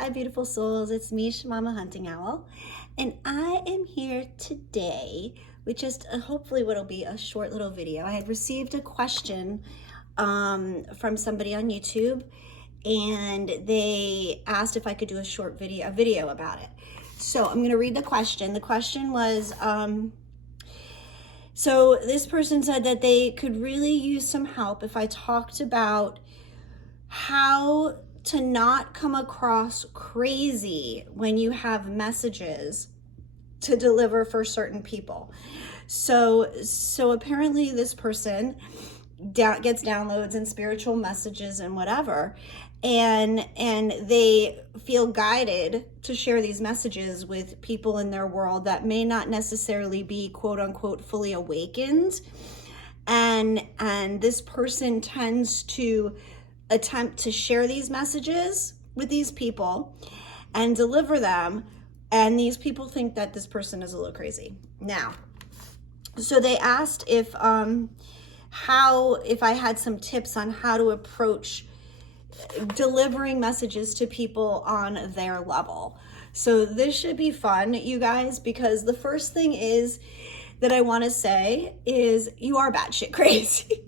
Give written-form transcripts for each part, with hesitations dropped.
Hi, beautiful souls. It's me, Shamama Hunting Owl, and I am here today with just hopefully what'll be a short little video. I had received a question from somebody on YouTube, and they asked if I could do a short video about it. So I'm going to read the question. The question was, so this person said that they could really use some help if I talked about how to not come across crazy when you have messages to deliver for certain people. So apparently this person gets downloads and spiritual messages and whatever, and they feel guided to share these messages with people in their world that may not necessarily be quote unquote fully awakened, and this person tends to attempt to share these messages with these people and deliver them, and these people think that this person is a little crazy. Now, so they asked if I had some tips on how to approach delivering messages to people on their level. So this should be fun, you guys, because the first thing is that I want to say is you are batshit crazy.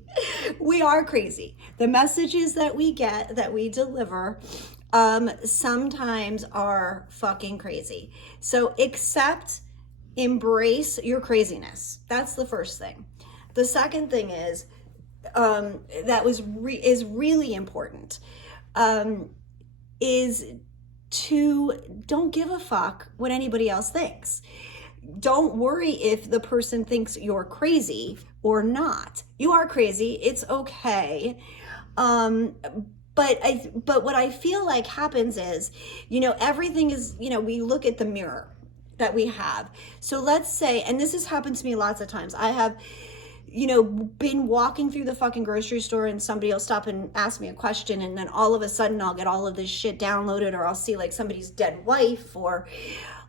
We are crazy. The messages that we get, that we deliver, sometimes are fucking crazy. So embrace your craziness. That's the first thing. The second thing is, is really important, is to don't give a fuck what anybody else thinks. Don't worry if the person thinks you're crazy or not. You are crazy. It's okay. But what I feel like happens is, everything is, we look at the mirror that we have. So let's say, and this has happened to me lots of times. I have, been walking through the fucking grocery store and somebody will stop and ask me a question, and then all of a sudden I'll get all of this shit downloaded, or I'll see like somebody's dead wife, or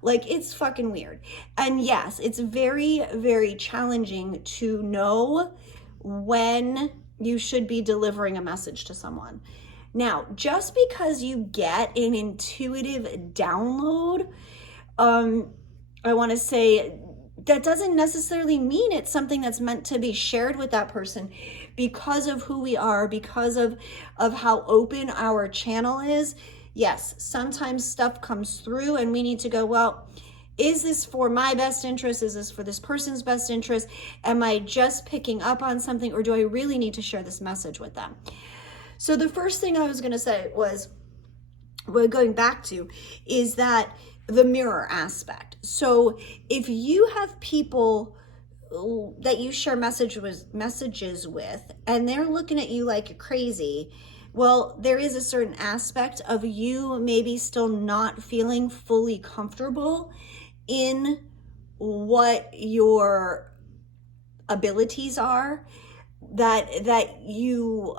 like, it's fucking weird. And yes, it's very, very challenging to know when you should be delivering a message to someone. Now, just because you get an intuitive download, I want to say that doesn't necessarily mean it's something that's meant to be shared with that person, because of who we are, because of how open our channel is. Yes, sometimes stuff comes through and we need to go, well, is this for my best interest? Is this for this person's best interest? Am I just picking up on something, or do I really need to share this message with them? So the first thing I was going to say was, we're going back to, is that the mirror aspect. So if you have people that you share messages with, and they're looking at you like crazy, well, there is a certain aspect of you maybe still not feeling fully comfortable in what your abilities are, that you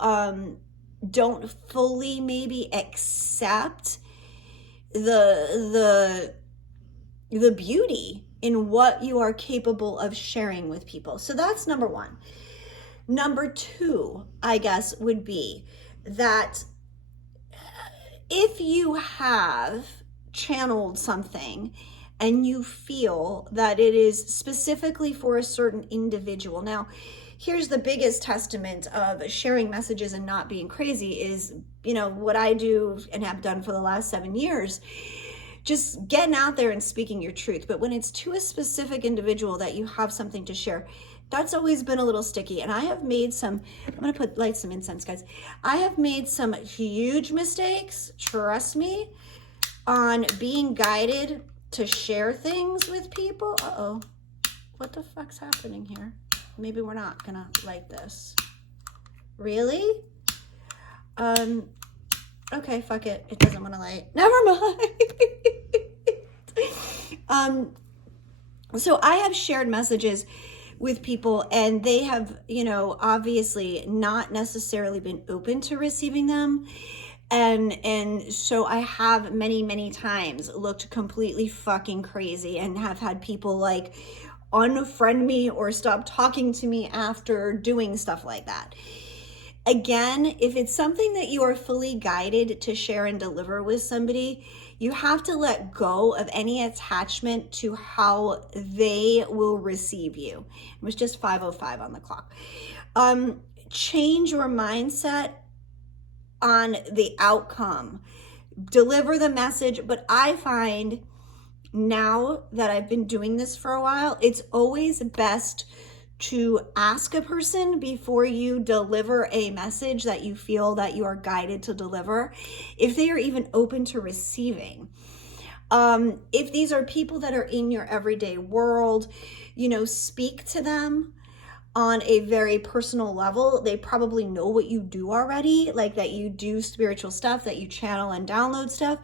don't fully maybe accept the beauty in what you are capable of sharing with people. So that's number one. Number two, I guess, would be that if you have channeled something and you feel that it is specifically for a certain individual. Now, here's the biggest testament of sharing messages and not being crazy is, what I do and have done for the last 7 years, just getting out there and speaking your truth. But when it's to a specific individual that you have something to share, that's always been a little sticky. And I have made I'm going to light some incense, guys. I have made some huge mistakes, trust me, on being guided to share things with people. Uh-oh, what the fuck's happening here? Maybe we're not gonna light this. Really? Okay, fuck it. It doesn't want to light. Never mind. So I have shared messages with people, and they have, obviously not necessarily been open to receiving them. And so I have many, many times looked completely fucking crazy, and have had people like unfriend me or stop talking to me after doing stuff like that. Again, if it's something that you are fully guided to share and deliver with somebody, you have to let go of any attachment to how they will receive you. It was just 5:05 on the clock. Change your mindset on the outcome. Deliver the message, but I find now that I've been doing this for a while, it's always best to ask a person before you deliver a message that you feel that you are guided to deliver, if they are even open to receiving. If these are people that are in your everyday world, speak to them on a very personal level. They probably know what you do already, like that you do spiritual stuff, that you channel and download stuff,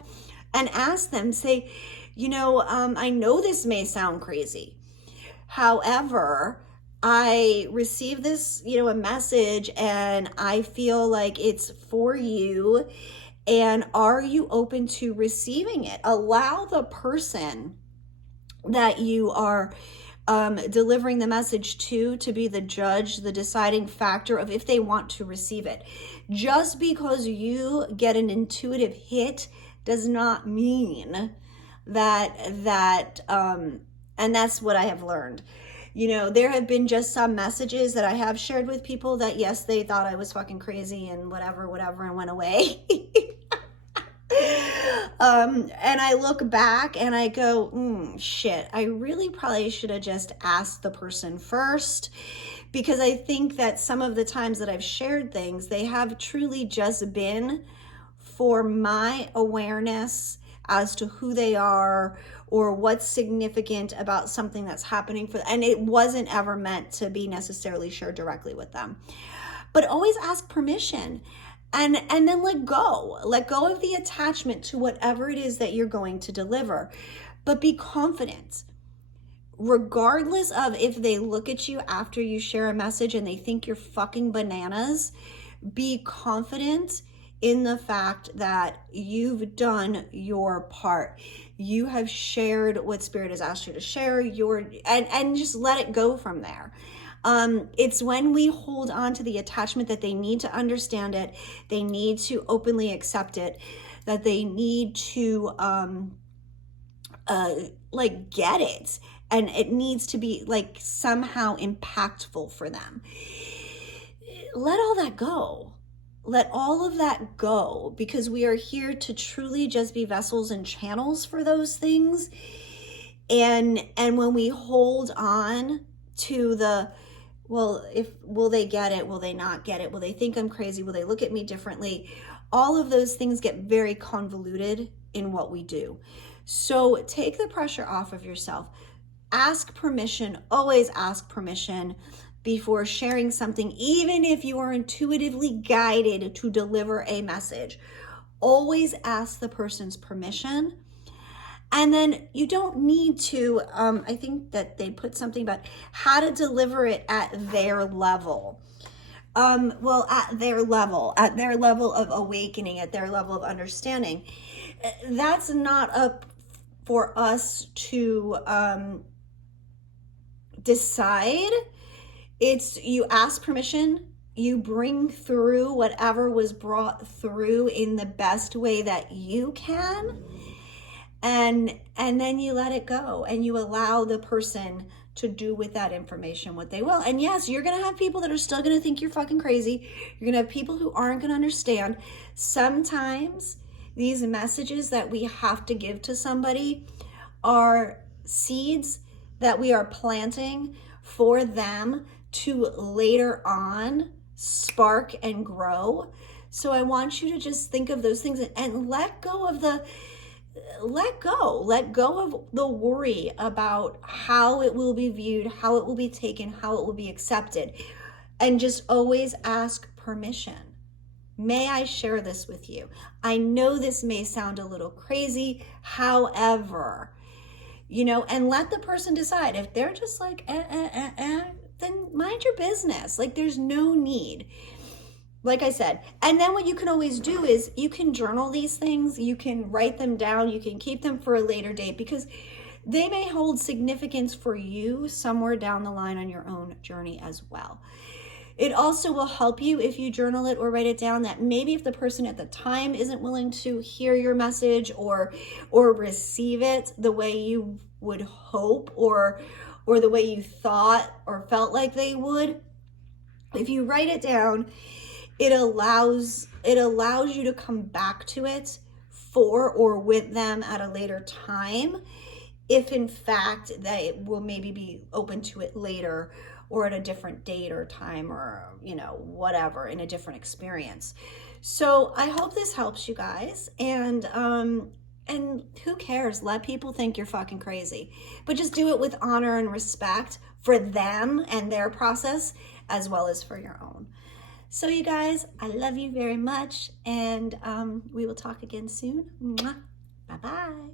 and ask them, say, I know this may sound crazy. However, I received this, a message, and I feel like it's for you. And are you open to receiving it? Allow the person that you are delivering the message to be the judge, the deciding factor of if they want to receive it. Just because you get an intuitive hit does not mean that and that's what I have learned. There have been just some messages that I have shared with people that, yes, they thought I was fucking crazy and whatever, and went away. And I look back and I go, shit, I really probably should have just asked the person first, because I think that some of the times that I've shared things, they have truly just been for my awareness as to who they are or what's significant about something that's happening for them. And it wasn't ever meant to be necessarily shared directly with them. But always ask permission, and then let go of the attachment to whatever it is that you're going to deliver. But be confident, regardless of if they look at you after you share a message and they think you're fucking bananas. Be confident in the fact that you've done your part. You have shared what Spirit has asked you to share, and just let it go from there. It's when we hold on to the attachment that they need to understand it, they need to openly accept it, that they need to get it, and it needs to be somehow impactful for them. Let all that go. Let all of that go, because we are here to truly just be vessels and channels for those things. And when we hold on to the, will they get it? Will they not get it? Will they think I'm crazy? Will they look at me differently? All of those things get very convoluted in what we do. So take the pressure off of yourself. Ask permission. Always ask permission before sharing something, even if you are intuitively guided to deliver a message. Always ask the person's permission. And then you don't need to, I think that they put something about how to deliver it at their level. At their level of awakening, at their level of understanding. That's not up for us to decide. It's, you ask permission, you bring through whatever was brought through in the best way that you can, and then you let it go, and you allow the person to do with that information what they will. And yes, you're gonna have people that are still gonna think you're fucking crazy. You're gonna have people who aren't gonna understand. Sometimes these messages that we have to give to somebody are seeds that we are planting for them to later on spark and grow. So I want you to just think of those things and let go of the worry about how it will be viewed, how it will be taken, how it will be accepted, and just always ask permission. May I share this with you? I know this may sound a little crazy, however, and let the person decide. If they're just like, then mind your business. There's no need. Like I said, and then what you can always do is you can journal these things, you can write them down, you can keep them for a later date, because they may hold significance for you somewhere down the line on your own journey as well. It also will help you if you journal it or write it down, that maybe if the person at the time isn't willing to hear your message or receive it the way you would hope or the way you thought or felt like they would, if you write it down, it allows you to come back to it for or with them at a later time, if in fact they will maybe be open to it later or at a different date or time, or whatever, in a different experience. So I hope this helps you guys, and who cares? Let people think you're fucking crazy, but just do it with honor and respect for them and their process, as well as for your own. So you guys, I love you very much, and we will talk again soon. Bye bye.